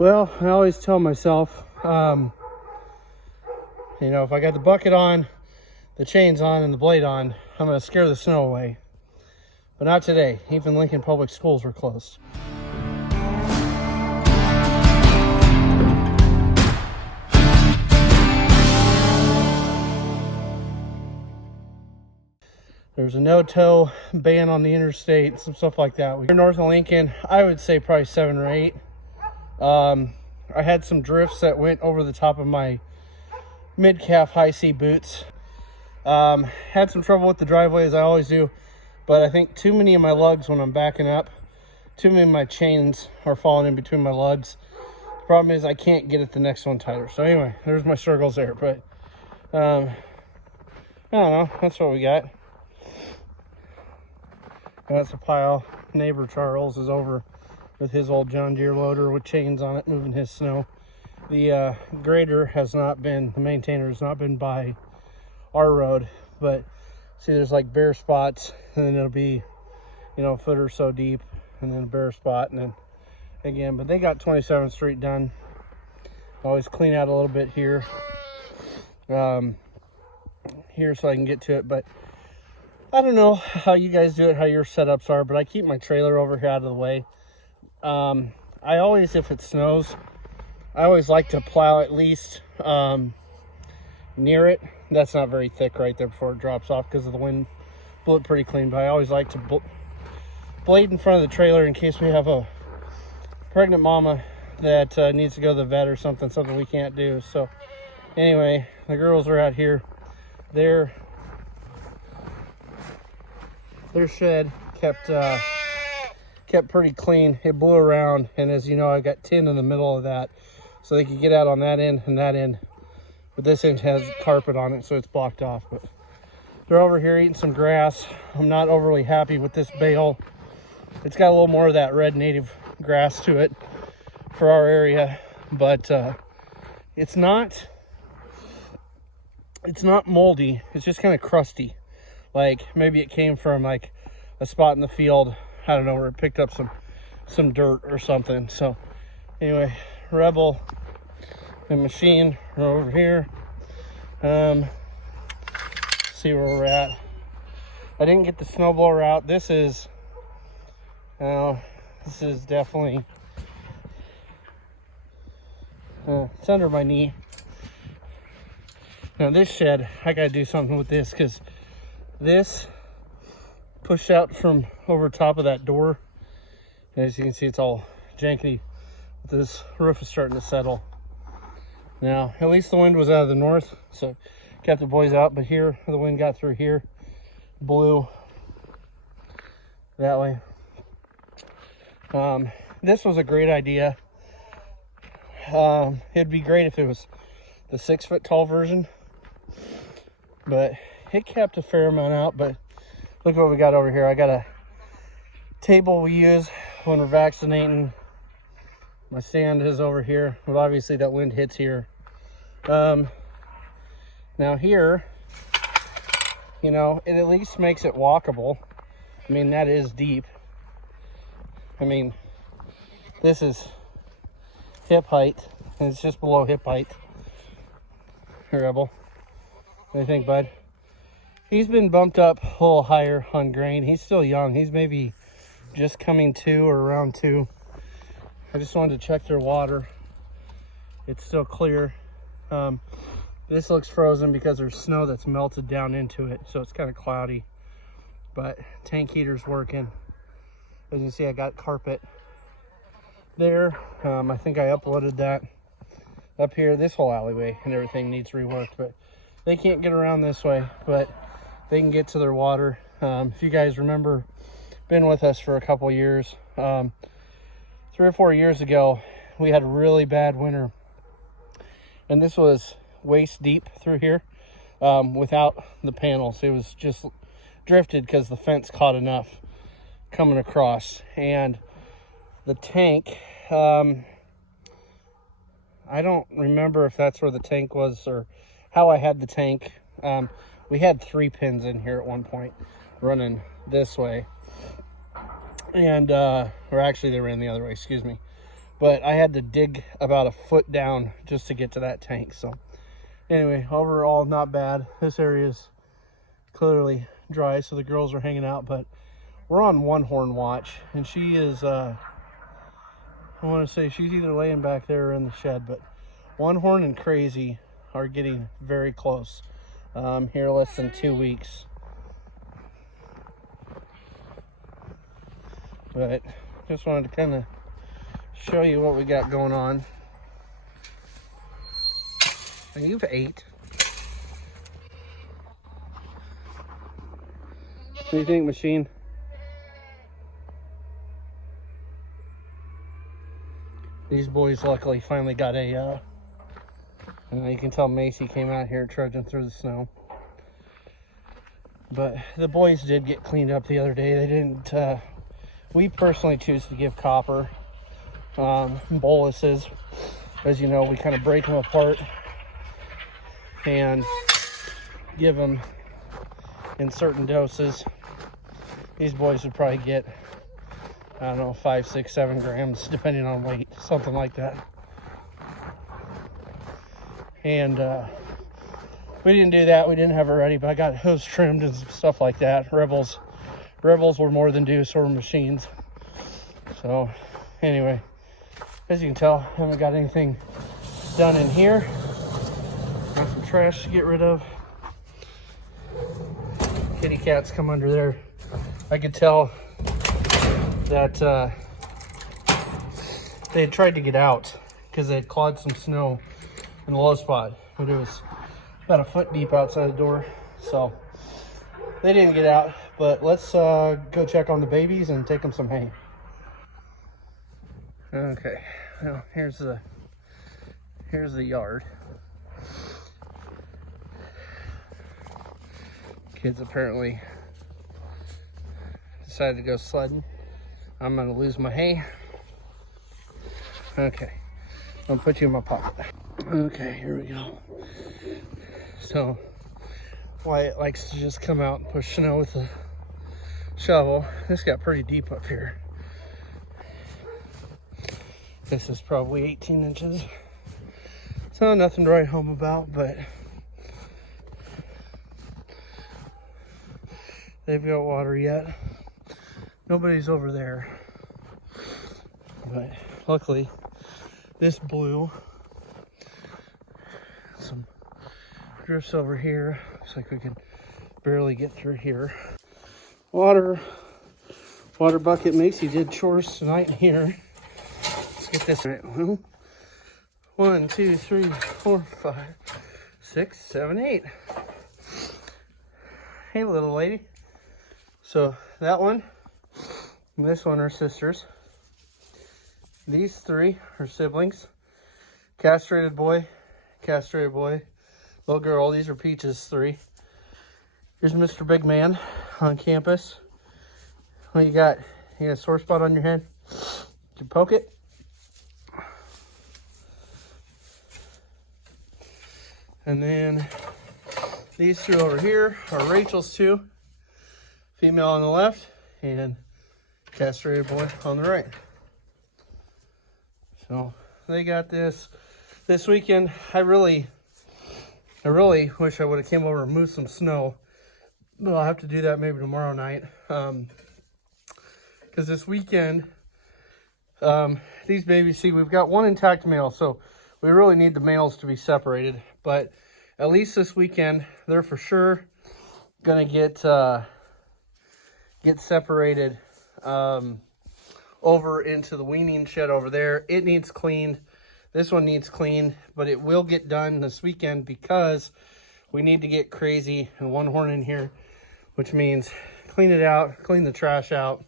Well, I always tell myself, you know, if I got the bucket on, the chains on, and the blade on, I'm going to scare the snow away. But not today. Even Lincoln Public Schools were closed. There's a no-tow ban on the interstate, some stuff like that. We're north of Lincoln, I would say probably 7 or 8. I had some drifts that went over the top of my mid-calf high C boots. Had some trouble with the driveway, as I always do, but I think too many of my lugs when I'm backing up, too many of my chains are falling in between my lugs. The problem is I can't get at the next one tighter. So anyway, there's my struggles there, but I don't know, that's what we got. That's a pile. Neighbor Charles is over with his old John Deere loader with chains on it, moving his snow. The grader has not been, the maintainer has not been by our road, but see there's like bare spots, and then it'll be, you know, a foot or so deep, and then a bare spot, and then again. But they got 27th Street done. Always clean out a little bit here, here so I can get to it. But I don't know how you guys do it, how your setups are, but I keep my trailer over here out of the way. I always, if it snows, I always like to plow at least near it. That's not very thick right there before it drops off because of the wind. Blew it pretty clean, but I always like to blade in front of the trailer in case we have a pregnant mama that needs to go to the vet or something we can't do. So anyway, the girls are out here. Their shed kept pretty clean. It blew around, and as you know, I got tin in the middle of that, so they could get out on that end and that end. But this end has carpet on it, so it's blocked off. But they're over here eating some grass. I'm not overly happy with this bale. It's got a little more of that red native grass to it for our area, but it's not moldy. It's just kind of crusty. Like maybe it came from like a spot in the field, I don't know, where it picked up some dirt or something. So anyway, Rebel and Machine are over here. See where we're at. I didn't get the snowblower out. This is definitely it's under my knee. Now this shed, I gotta do something with this because this pushed out from over top of that door. And as you can see, it's all janky. This roof is starting to settle. Now, at least the wind was out of the north, so kept the boys out. But here, the wind got through here, blew that way. This was a great idea. It'd be great if it was the 6 foot tall version, but it kept a fair amount out. But look what we got over here. I got a table we use when we're vaccinating. My stand is over here, but obviously that wind hits here. Now here, you know, it at least makes it walkable. I mean, that is deep. I mean, this is hip height, and it's just below hip height. Rebel, what do you think, bud? He's been bumped up a little higher on grain. He's still young. He's maybe just coming 2 or around 2. I just wanted to check their water. It's still clear. This looks frozen because there's snow that's melted down into it, so it's kind of cloudy. But tank heater's working. As you can see, I got carpet there. I think I uploaded that. Up here, this whole alleyway and everything needs reworked, but they can't get around this way, but they can get to their water. If you guys remember, been with us for a couple years, 3 or 4 years ago, we had a really bad winter, and this was waist deep through here without the panels. It was just drifted because the fence caught enough coming across. And the tank, I don't remember if that's where the tank was or how I had the tank. We had 3 pins in here at one point running this way, and or actually they ran the other way, excuse me. but I had to dig about a foot down just to get to that tank. So anyway, overall not bad. This area is clearly dry, so the girls are hanging out, but we're on one horn watch, and she is I want to say she's either laying back there or in the shed, but one horn and Crazy are getting very close. Here less than 2 weeks. But just wanted to kind of show you what we got going on. And you've ate. What do you think, Machine? These boys luckily finally got a, you can tell Macy came out here trudging through the snow. But the boys did get cleaned up the other day. They didn't, we personally choose to give copper boluses. As you know, we kind of break them apart and give them in certain doses. These boys would probably get, I don't know, 5, 6, 7 grams, depending on weight, something like that. And we didn't do that. We didn't have it ready, but I got hose trimmed and stuff like that. Rebels were more than due, so were Machines. So anyway, as you can tell, I haven't got anything done in here. Got some trash to get rid of. Kitty cats come under there. I could tell that they had tried to get out because they had clawed some snow in the low spot, but it was about a foot deep outside the door, so they didn't get out. But let's go check on the babies and take them some hay. Okay, well, here's the yard. Kids apparently decided to go sledding. I'm gonna lose my hay. Okay, I'll put you in my pocket. Okay, here we go. So Wyatt likes to just come out and push snow with a shovel. This got pretty deep up here. This is probably 18 inches. So nothing to write home about, but they've got water yet. Nobody's over there. But luckily, this blew. Some drifts over here. Looks like we could barely get through here. Water bucket. Macy did chores tonight in here. Let's get this right. 1, 2, 3, 4, 5, 6, 7, 8. Hey, little lady. So that one and this one are sisters. These 3 are siblings. Castrated boy, little girl. These are Peach's 3. Here's Mr. Big Man on campus. What you got? You got a sore spot on your head? Did you poke it? And then these 2 over here are Rachel's 2. Female on the left and castrated boy on the right. So they got this weekend. I really wish I would have came over and moved some snow, but I'll have to do that maybe tomorrow night. Because this weekend, these babies, see, we've got 1 intact male, so we really need the males to be separated. But at least this weekend, they're for sure gonna get separated over into the weaning shed over there. It needs cleaned. This one needs cleaned, but it will get done this weekend because we need to get Crazy and one horn in here, which means clean it out, clean the trash out,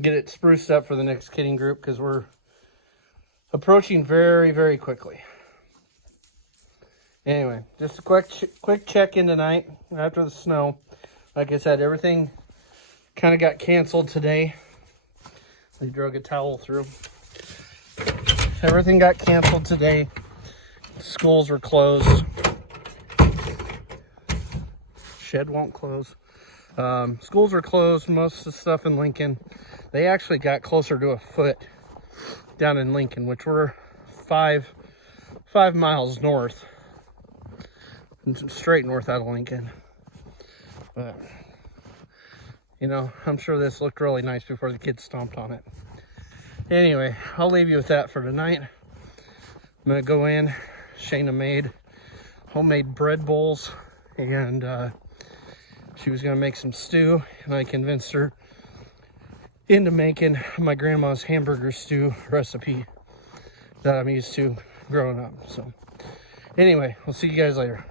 get it spruced up for the next kidding group because we're approaching very, very quickly. Anyway, just a quick check-in tonight after the snow. Like I said, everything kind of got canceled today. They drug a towel through. Everything got canceled today. Schools were closed. Shed won't close. Schools are closed. Most of the stuff in Lincoln, they actually got closer to a foot down in Lincoln, which we're 5 miles north, straight north out of Lincoln. But you know, I'm sure this looked really nice before the kids stomped on it. Anyway, I'll leave you with that for tonight. I'm gonna go in. Shayna made homemade bread bowls, and she was gonna make some stew, and I convinced her into making my grandma's hamburger stew recipe that I'm used to growing up. So anyway, we'll see you guys later.